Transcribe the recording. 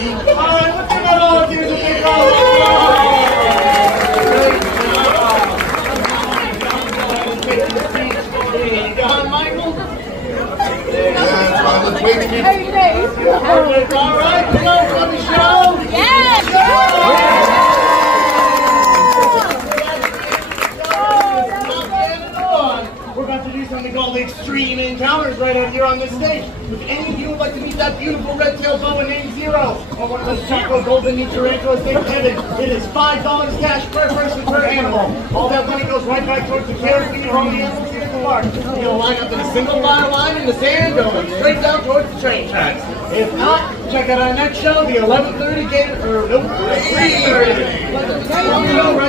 right, let's give it all to you. Michael? Yeah, let's wait to All right, come on, for the show. We're about to do something called Extreme Encounters right out here on this stage. If any of you would like to meet that beautiful red-tailed boa named Zero, or one of those chocolate golden new tarantulas named Heaven, it is $5 cash per person per animal. All that money goes right back towards the care of the animals here at the park. You'll line up in a single file line in the sand going straight down towards the train tracks. If not, check out our next show, the 11:30 game, or nope, 3:30. Right